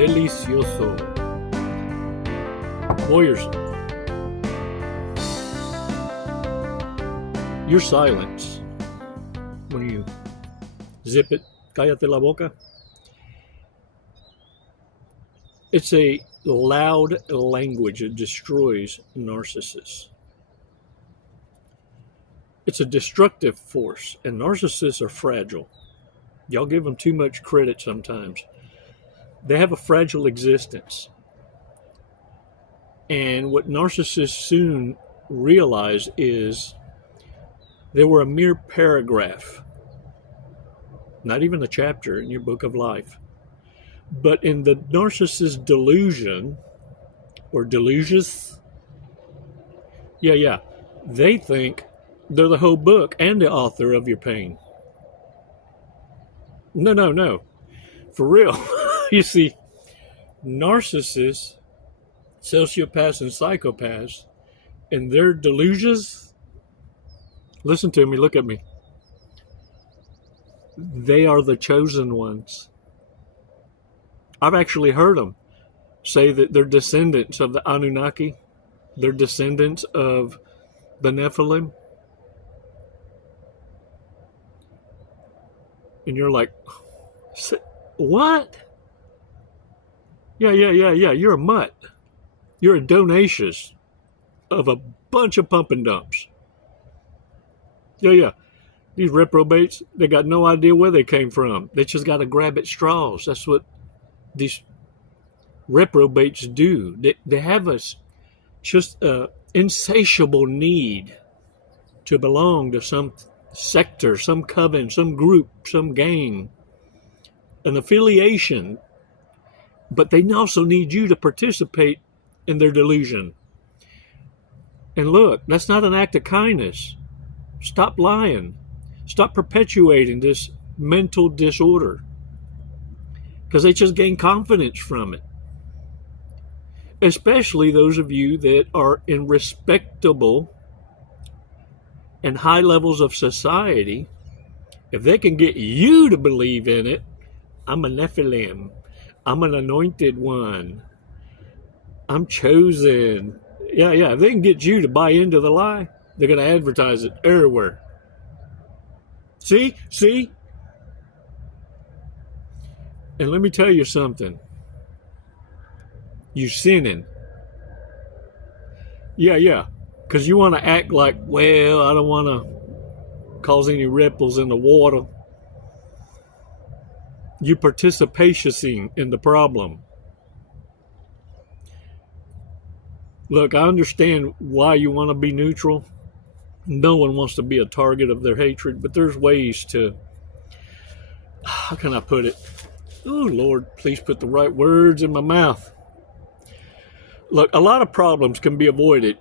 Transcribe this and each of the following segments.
delicioso. Warriors, your silence when you zip it, cállate la boca, it's a loud language that destroys narcissists. It's a destructive force, and narcissists are fragile. Y'all give them too much credit sometimes. They have a fragile existence. And what narcissists soon realize is they were a mere paragraph, not even a chapter in your book of life. But in the narcissist delusion, or delusions, they think they're the whole book and the author of your pain. No. For real. You see, narcissists, sociopaths, and psychopaths, and their delusions, listen to me, look at me. They are the chosen ones. I've actually heard them say that they're descendants of the Anunnaki. They're descendants of the Nephilim. And you're like, what? Yeah. You're a mutt. You're a donations of a bunch of pump and dumps. Yeah. These reprobates, they got no idea where they came from. They just got to grab at straws. That's what these reprobates do. They have just an insatiable need to belong to some sector, some coven, some group, some gang, an affiliation. But they also need you to participate in their delusion. And look, that's not an act of kindness. Stop lying. Stop perpetuating this mental disorder, because they just gain confidence from it. Especially those of you that are in respectable and high levels of society. If they can get you to believe in it, I'm a Nephilim, I'm an anointed one, I'm chosen. Yeah. If they can get you to buy into the lie, they're going to advertise it everywhere. See? And let me tell you something. You sinning. Yeah. Because you want to act like, well, I don't want to cause any ripples in the water. You participating in the problem. Look, I understand why you want to be neutral. No one wants to be a target of their hatred, but there's ways to, how can I put it? Oh, Lord, please put the right words in my mouth. Look, a lot of problems can be avoided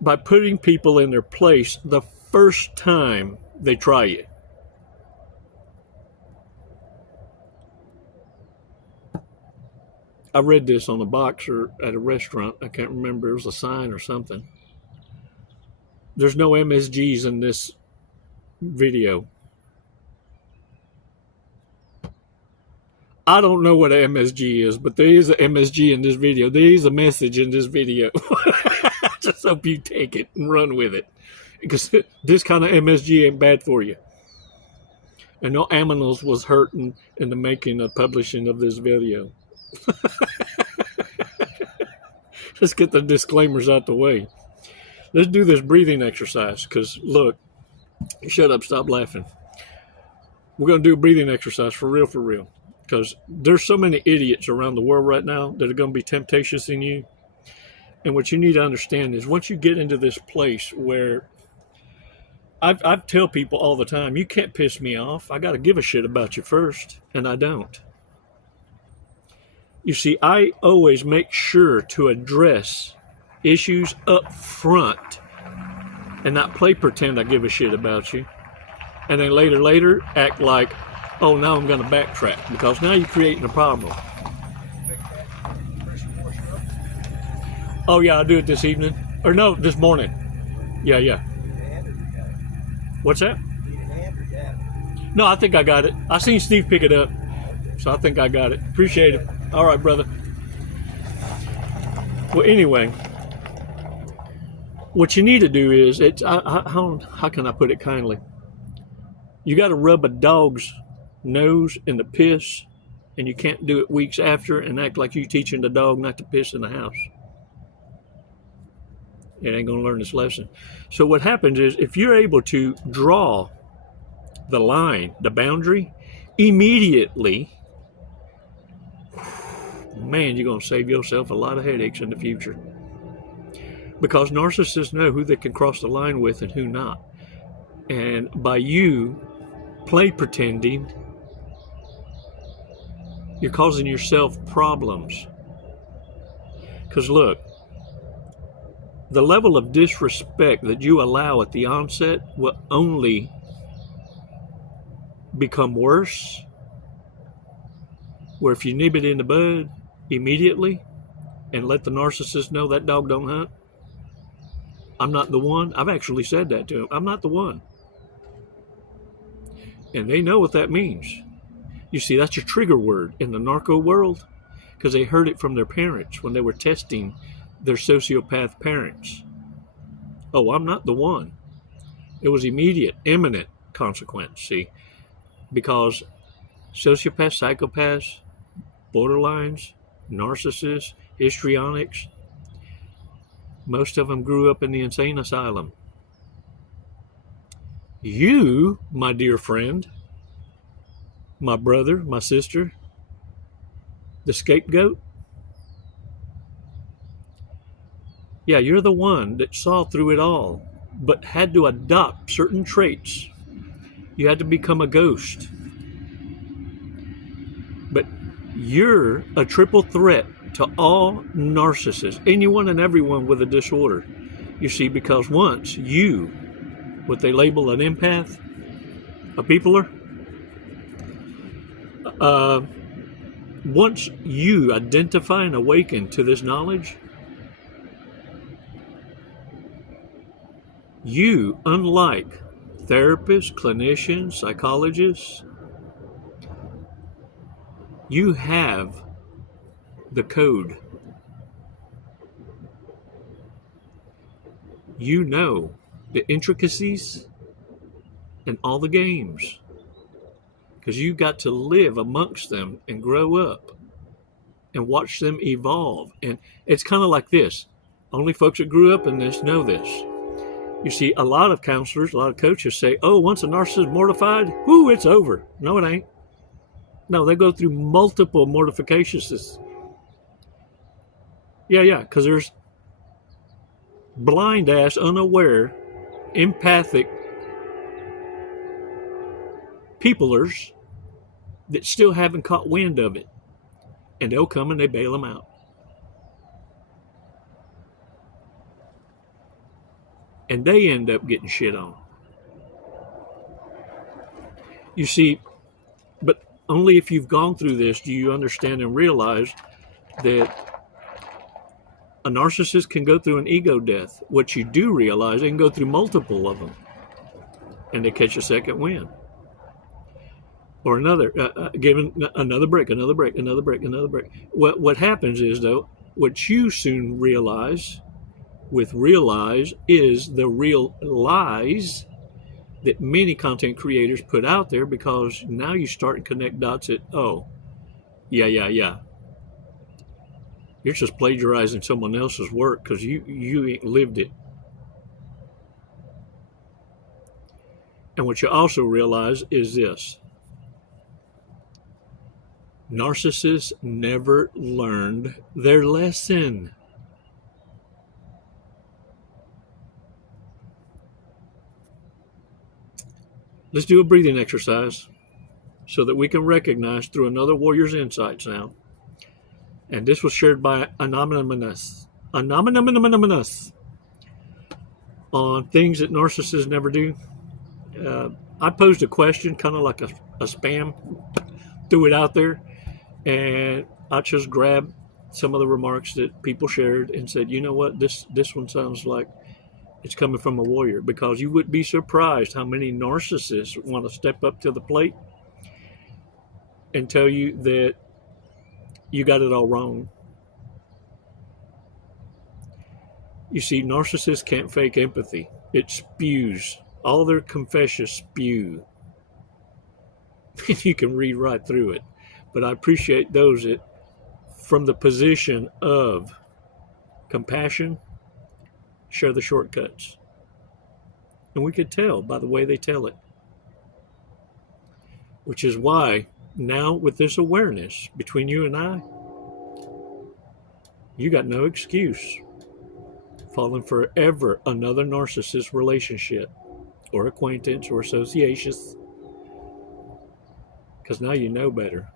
by putting people in their place the first time they try you. I read this on a boxer at a restaurant. I can't remember. It was a sign or something. There's no MSGs in this video. I don't know what an MSG is, but there is an MSG in this video. There is a message in this video. I just hope you take it and run with it, because this kind of MSG ain't bad for you. And no aminals was hurting in the making of publishing of this video. Let's get the disclaimers out the way. Let's do this breathing exercise, because look, shut up, stop laughing. We're going to do a breathing exercise for real, because there's so many idiots around the world right now that are going to be temptatious in you. And what you need to understand is, once you get into this place where I tell people all the time, you can't piss me off. I got to give a shit about you first, and I don't. You see, I always make sure to address issues up front and not play pretend I give a shit about you. And then later act like, oh, now I'm going to backtrack, because now you're creating a problem. Oh, yeah, I'll do it this evening. Or no, this morning. Yeah. What's that? No, I think I got it. I seen Steve pick it up, so I think I got it. Appreciate it. All right, brother. Well, anyway, what you need to do is, how can I put it kindly? You got to rub a dog's nose in the piss, and you can't do it weeks after and act like you're teaching the dog not to piss in the house. It ain't going to learn this lesson. So what happens is, if you're able to draw the line, the boundary, immediately, man, you're going to save yourself a lot of headaches in the future. Because narcissists know who they can cross the line with and who not. And by you play pretending, you're causing yourself problems. Because look, the level of disrespect that you allow at the onset will only become worse. Where if you nib it in the bud immediately and let the narcissist know that dog don't hunt, I'm not the one. I've actually said that to him. I'm not the one. And they know what that means. You see, that's a trigger word in the narco world because they heard it from their parents when they were testing their sociopath parents. Oh, I'm not the one. It was immediate, imminent consequence, see? Because sociopaths, psychopaths, borderlines, narcissists, histrionics, most of them grew up in the insane asylum. You, my dear friend, my brother, my sister, the scapegoat, yeah, you're the one that saw through it all, but had to adopt certain traits. You had to become a ghost. But you're a triple threat to all narcissists, anyone and everyone with a disorder. You see, because once you, what they label an empath, a peopler, once you identify and awaken to this knowledge, you, unlike therapists, clinicians, psychologists, you have the code. You know the intricacies and all the games because you got to live amongst them and grow up and watch them evolve. And it's kind of like this. Only folks that grew up in this know this. You see, a lot of counselors, a lot of coaches say, oh, once a narcissist is mortified, whoo, it's over. No, it ain't. No, they go through multiple mortifications. Yeah, because there's blind-ass, unaware, empathic peoplers that still haven't caught wind of it. And they'll come and they bail them out. And they end up getting shit on. You see, but only if you've gone through this do you understand and realize that a narcissist can go through an ego death. What you do realize, they can go through multiple of them. And they catch a second wind. Or another, given another break. What happens is, though, what you soon realize with realize is the real lies that many content creators put out there, because now you start to connect dots that, oh, yeah. You're just plagiarizing someone else's work because you ain't lived it. And what you also realize is this. Narcissists never learned their lesson. Let's do a breathing exercise so that we can recognize through another warrior's insights now. And this was shared by Anonymous on things that narcissists never do. I posed a question, kind of like a spam, threw it out there, and I just grabbed some of the remarks that people shared and said, you know what, this one sounds like it's coming from a warrior, because you would be surprised how many narcissists want to step up to the plate and tell you that you got it all wrong. You see, narcissists can't fake empathy. It spews. All their confessions spew. You can read right through it. But I appreciate those that, from the position of compassion, share the shortcuts. And we could tell by the way they tell it. Which is why now with this awareness between you and I, you got no excuse falling for ever another narcissist relationship or acquaintance or associations, because now you know better.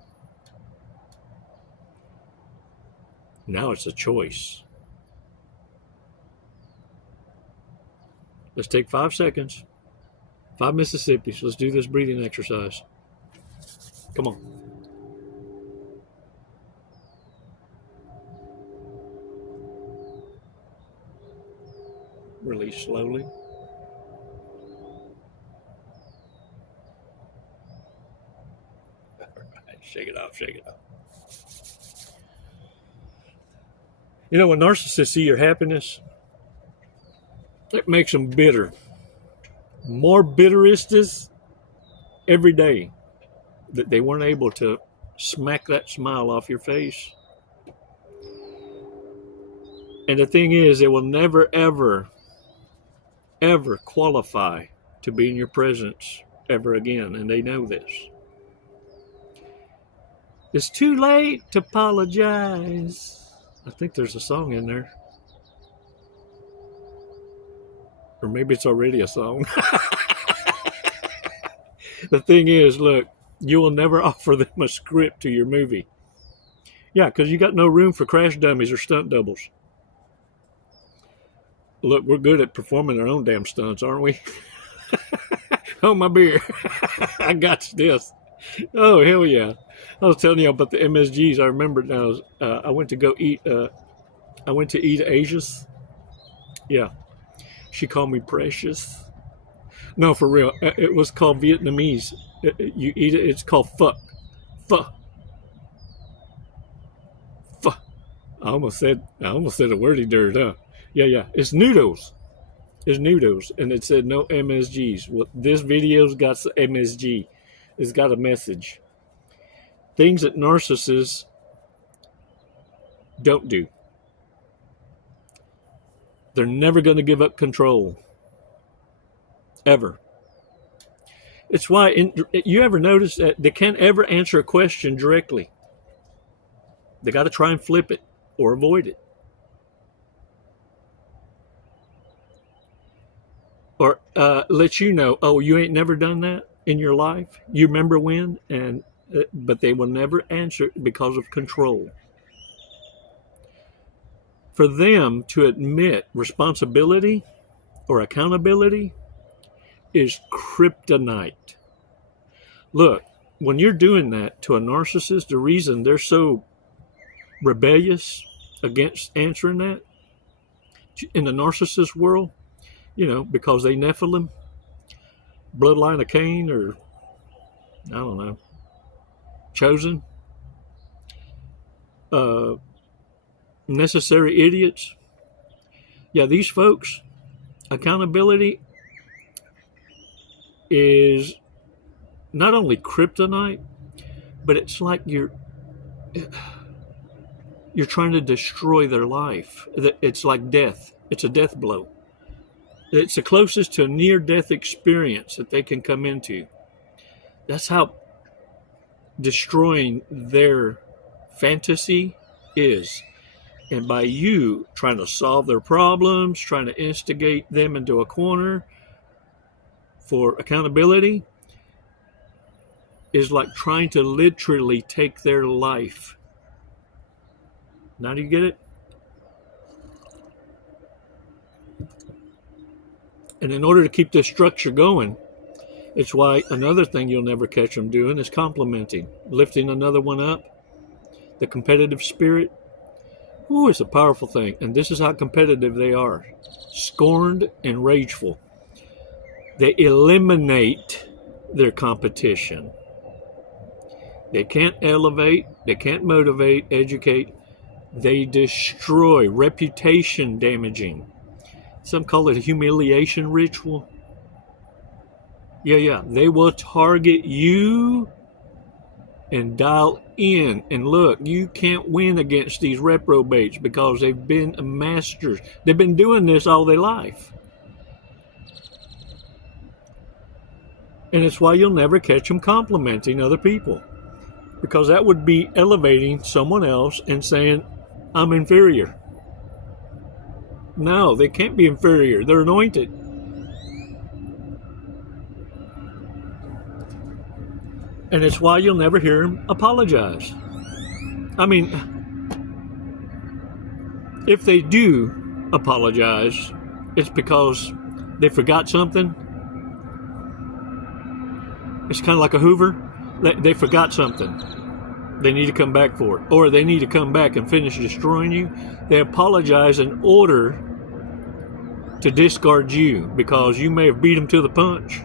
Now it's a choice. Let's take 5 seconds, 5 Mississippis. Let's do this breathing exercise. Come on. Release slowly. Shake it off, shake it off. You know, when narcissists see your happiness, it makes them bitter. More bitteristas every day that they weren't able to smack that smile off your face. And the thing is, they will never, ever, ever qualify to be in your presence ever again. And they know this. It's too late to apologize. I think there's a song in there. Or maybe it's already a song. The thing is, look, you will never offer them a script to your movie. Yeah, because you got no room for crash dummies or stunt doubles. Look, we're good at performing our own damn stunts, aren't we? Oh, my beer. I got this. Oh, hell yeah. I was telling you about the MSGs. I remember now. I went to go eat. I went to eat Asia's. Yeah. She called me precious. No, for real. It was called Vietnamese. You eat it. It's called pho. Pho. Pho. I almost said a wordy dirt, huh? Yeah. It's noodles. It's noodles. And it said no MSGs. Well, this video's got the MSG. It's got a message. Things that narcissists don't do. They're never going to give up control. Ever. It's why, you ever notice that they can't ever answer a question directly? They got to try and flip it or avoid it. Or let you know, oh, you ain't never done that in your life? You remember when? But they will never answer because of control. For them to admit responsibility or accountability is kryptonite. Look, when you're doing that to a narcissist, the reason they're so rebellious against answering that in the narcissist world, because they Nephilim, bloodline of Cain, or I don't know, chosen, necessary idiots. Yeah, these folks, accountability is not only kryptonite, but it's like you're trying to destroy their life. It's like death. It's a death blow. It's the closest to a near-death experience that they can come into. That's how destroying their fantasy is. And by you trying to solve their problems, trying to instigate them into a corner for accountability, is like trying to literally take their life. Now do you get it? And in order to keep this structure going, it's why another thing you'll never catch them doing is complimenting, lifting another one up. The competitive spirit. Ooh, it's a powerful thing. And this is how competitive they are. Scorned and rageful. They eliminate their competition. They can't elevate, they can't motivate, educate. They destroy, reputation damaging. Some call it a humiliation ritual. Yeah. They will target you and dial in. And look, you can't win against these reprobates because they've been masters. They've been doing this all their life. And it's why you'll never catch them complimenting other people. Because that would be elevating someone else and saying, I'm inferior. No, they can't be inferior. They're anointed. And it's why you'll never hear them apologize. I mean, if they do apologize, it's because they forgot something. It's kind of like a Hoover. They forgot something. They need to come back for it. Or they need to come back and finish destroying you. They apologize in order to discard you because you may have beat them to the punch.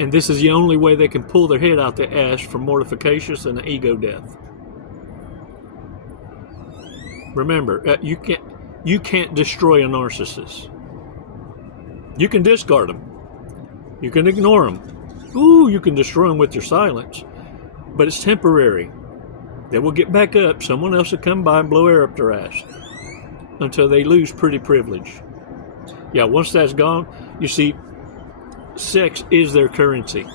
And this is the only way they can pull their head out the ass from mortification and an ego death. Remember, you can't destroy a narcissist. You can discard them. You can ignore them. Ooh, you can destroy them with your silence. But it's temporary. They will get back up. Someone else will come by and blow air up their ass until they lose pretty privilege. Yeah, once that's gone, you see, sex is their currency.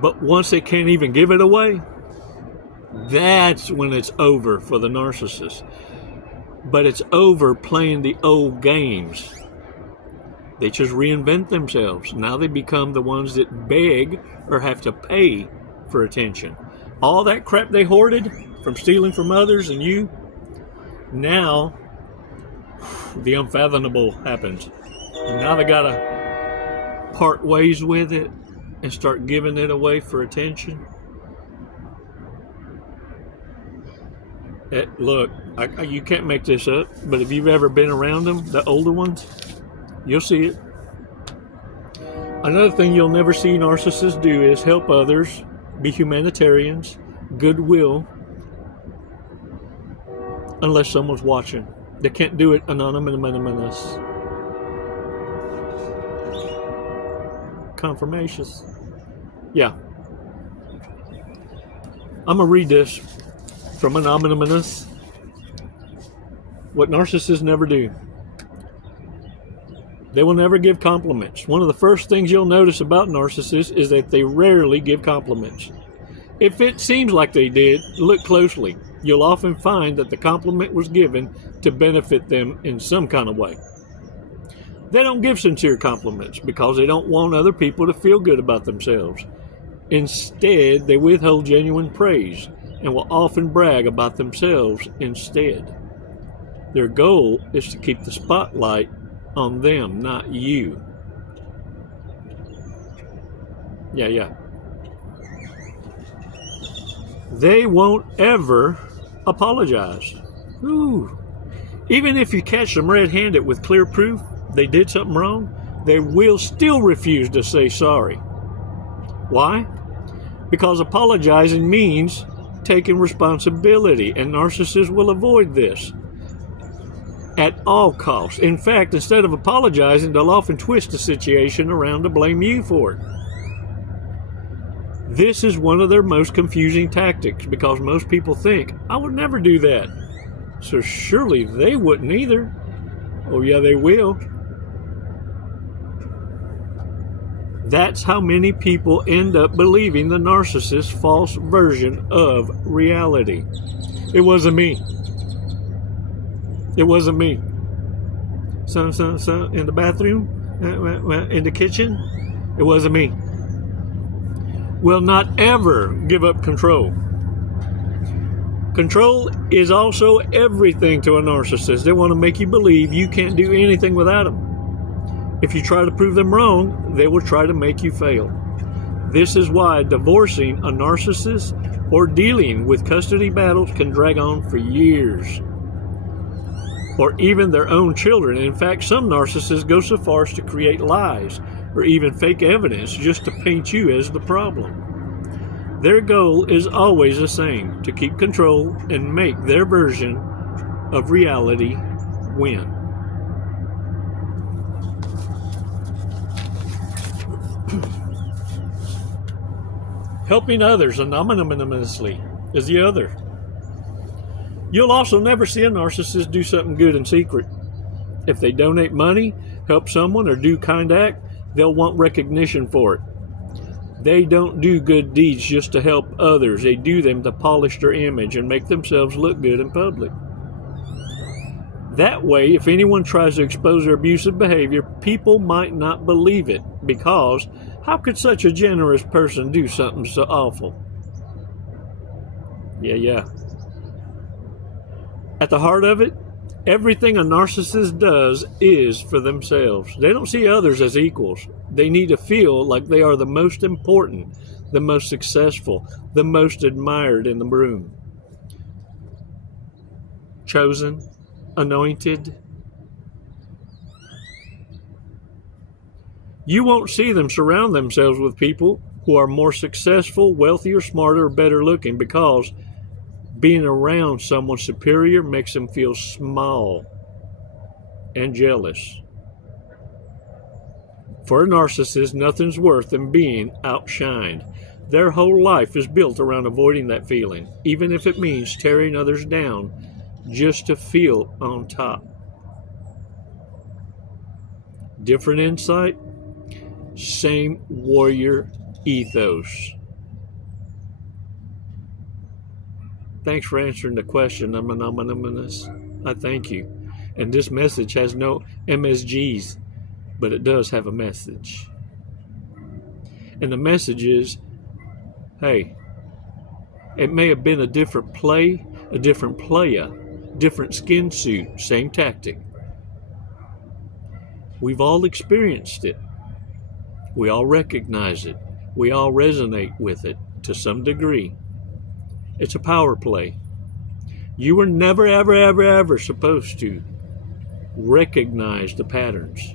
But once they can't even give it away, that's when it's over for the narcissist. But it's over playing the old games. They just reinvent themselves. Now they become the ones that beg or have to pay for attention. All that crap they hoarded from stealing from others and you, now the unfathomable happens. And now they gotta part ways with it and start giving it away for attention. Look, you can't make this up, but if you've ever been around them, the older ones, you'll see it. Another thing you'll never see narcissists do is help others, be humanitarians, goodwill, unless someone's watching. They can't do it anonymous. Confirmations. Yeah. I'm going to read this from Anonymous. What narcissists never do. They will never give compliments. One of the first things you'll notice about narcissists is that they rarely give compliments. If it seems like they did, look closely. You'll often find that the compliment was given to benefit them in some kind of way. They don't give sincere compliments because they don't want other people to feel good about themselves. Instead, they withhold genuine praise and will often brag about themselves instead. Their goal is to keep the spotlight on them, not you. Yeah. They won't ever apologize. Ooh. Even if you catch them red-handed with clear proof they did something wrong, they will still refuse to say sorry. Why? Because apologizing means taking responsibility, and narcissists will avoid this at all costs. In fact, instead of apologizing, they'll often twist the situation around to blame you for it. This is one of their most confusing tactics because most people think, I would never do that. So surely they wouldn't either. Oh yeah, they will. That's how many people end up believing the narcissist's false version of reality. It wasn't me. It wasn't me. So in the bathroom, in the kitchen, it wasn't me. Will not ever give up control. Control is also everything to a narcissist. They want to make you believe you can't do anything without them. If you try to prove them wrong, they will try to make you fail. This is why divorcing a narcissist or dealing with custody battles can drag on for years. Or even their own children. In fact, some narcissists go so far as to create lies or even fake evidence just to paint you as the problem. Their goal is always the same: to keep control and make their version of reality win. Helping others anonymously is the other. You'll also never see a narcissist do something good in secret. If they donate money, help someone, or do kind act, they'll want recognition for it. They don't do good deeds just to help others. They do them to polish their image and make themselves look good in public. That way, if anyone tries to expose their abusive behavior, people might not believe it, because how could such a generous person do something so awful? Yeah. At the heart of it, everything a narcissist does is for themselves. They don't see others as equals. They need to feel like they are the most important, the most successful, the most admired in the room. Chosen, anointed. You won't see them surround themselves with people who are more successful, wealthier, smarter, or better looking, because being around someone superior makes them feel small and jealous. For a narcissist, nothing's worse than being outshined. Their whole life is built around avoiding that feeling, even if it means tearing others down just to feel on top. Different insight, same warrior ethos. Thanks for answering the question, anonymous. I thank you. And this message has no MSGs, but it does have a message. And the message is, hey, it may have been a different play, a different playa, different skin suit, same tactic. We've all experienced it. We all recognize it. We all resonate with it to some degree. It's a power play. You were never, ever supposed to recognize the patterns.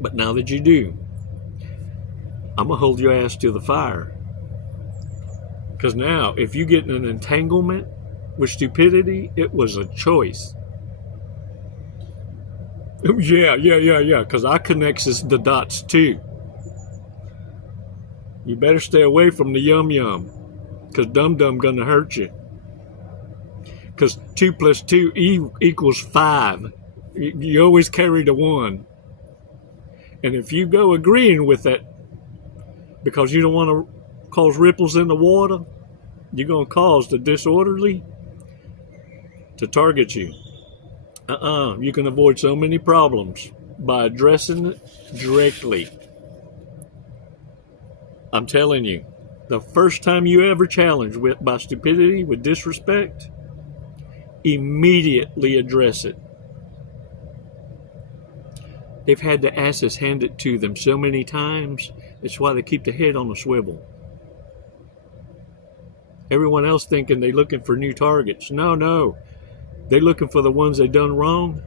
But now that you do, I'm going to hold your ass to the fire. Because now, if you get in an entanglement with stupidity, it was a choice. Yeah, because I connects the dots too. You better stay away from the yum, because dum-dum gonna hurt you. Because 2 + 2 equals 5. You always carry the 1. And if you go agreeing with that because you don't want to cause ripples in the water, you're going to cause the disorderly to target you. You can avoid so many problems by addressing it directly. I'm telling you, the first time you ever challenge by stupidity, with disrespect, immediately address it. They've had the asses handed to them so many times, it's why they keep the head on a swivel. Everyone else thinking they're looking for new targets. No. They're looking for the ones they done wrong,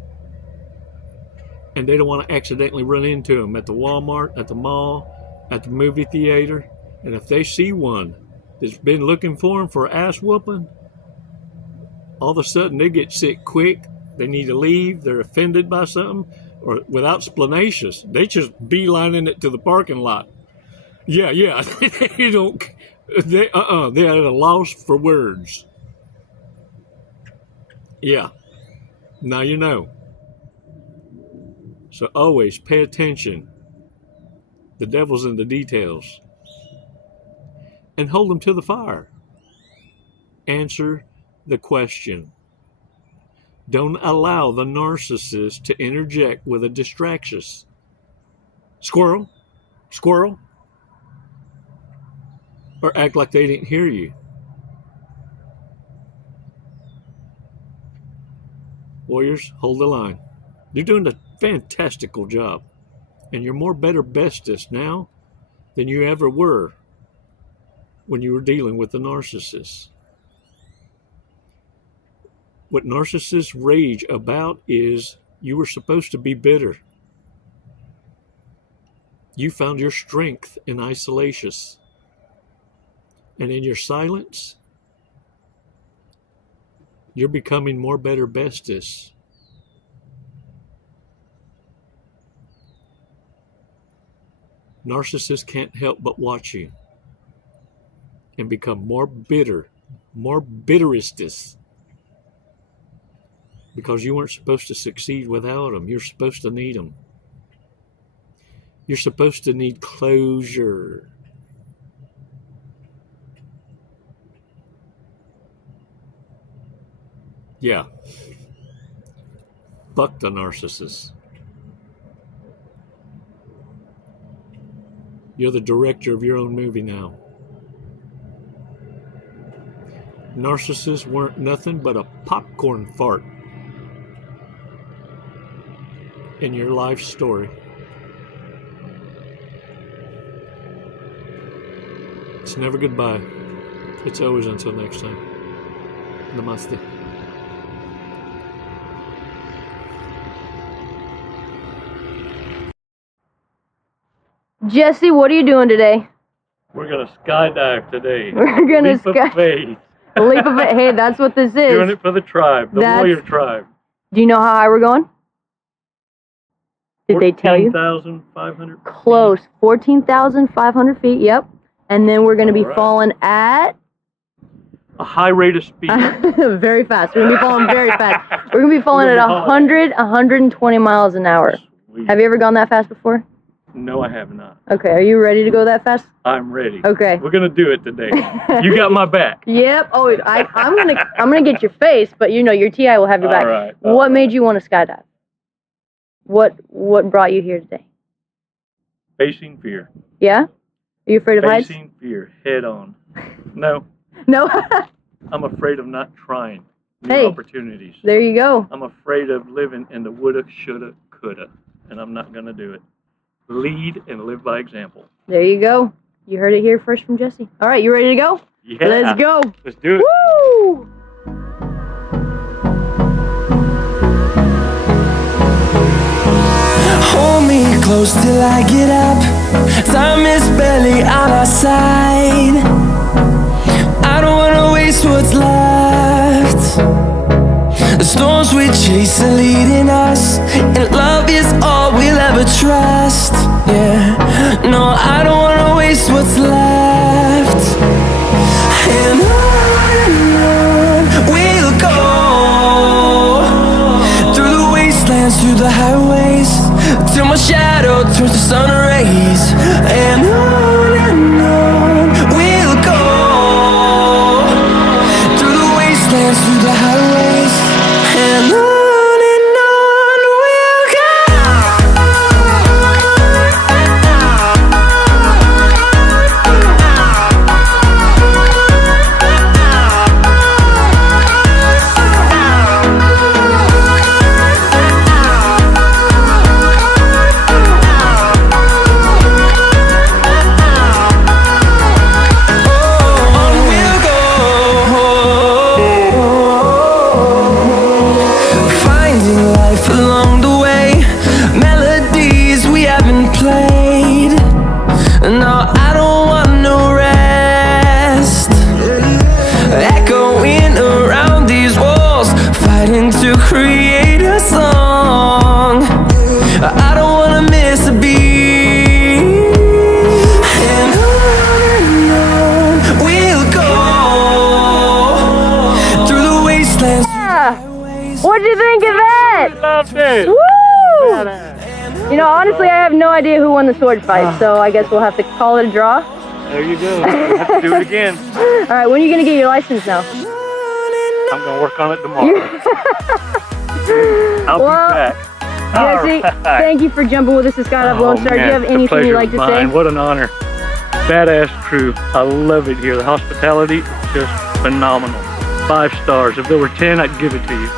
and they don't want to accidentally run into them at the Walmart, at the mall, at the movie theater. And if they see one that's been looking for them for ass whooping, all of a sudden they get sick quick. They need to leave. They're offended by something, or without explanations, they just beelining it to the parking lot. Yeah. They don't. They're at a loss for words. Yeah. Now you know. So always pay attention. The devil's in the details. And hold them to the fire. Answer the question. Don't allow the narcissist to interject with a distraction. Squirrel. Or act like they didn't hear you. Warriors, hold the line. You're doing a fantastical job. And you're more better bestest now than you ever were when you were dealing with the narcissist. What narcissists rage about is you were supposed to be bitter. You found your strength in isolation. And in your silence, you're becoming more better bestest. Narcissists can't help but watch you and become more bitter, more bitterestest. Because you weren't supposed to succeed without them. You're supposed to need them. You're supposed to need closure. Yeah. Fuck the narcissist. You're the director of your own movie now. Narcissists weren't nothing but a popcorn fart in your life story. It's never goodbye. It's always until next time. Namaste. Jesse, what are you doing today? We're gonna skydive today. We're gonna Leap of faith. Leap of faith. Hey, that's what this is. Doing it for the tribe, the warrior tribe. Do you know how high we're going? Did they tell you? 14,500. Close. 14,500 feet. Yep. And then we're gonna be falling at a high rate of speed. Very fast. We're gonna be falling very fast. We're gonna be falling at 120 miles an hour. Sweet. Have you ever gone that fast before? No, I have not. Okay, are you ready to go that fast? I'm ready. Okay. We're gonna do it today. You got my back. Yep. Oh, I'm gonna get your face, but you know your TI will have your back. All right. What made you want to skydive? What brought you here today? Facing fear. Yeah? Are you afraid of heights? Facing fear head on. No. No. I'm afraid of not trying new opportunities. There you go. I'm afraid of living in the woulda, shoulda, coulda, and I'm not gonna do it. Lead and live by example. There you go. You heard it here first from Jesse. All right, you ready to go? Yeah. Let's go. Let's do it. Woo! Hold me close till I get up. Time is barely on our side. I don't wanna waste what's left. The storms we chase are leading us, and love is all we'll ever trust. Yeah, no, I don't wanna waste what's left. And on we'll go, through the wastelands, through the highways, till my shadow turns to sun rays. And on we'll go, through the wastelands, through the highways, and on we'll go. Along the way, melodies we haven't played. No, I don't want no rest. Echoing around these walls, fighting to create a song. I don't wanna miss a beat. And on we'll go, through the wastelands. What'd you think of that? Loved it. Woo! You know, honestly, I have no idea who won the sword fight, so I guess we'll have to call it a draw. There you go. We'll have to do it again. All right, when are you gonna get your license now? I'm gonna work on it tomorrow. I'll be back. Jesse, thank you for jumping with us to Skydive Lone Star. Do you have anything you'd like to say? What an honor. Badass crew. I love it here. The hospitality, just phenomenal. 5 stars. If there were 10, I'd give it to you.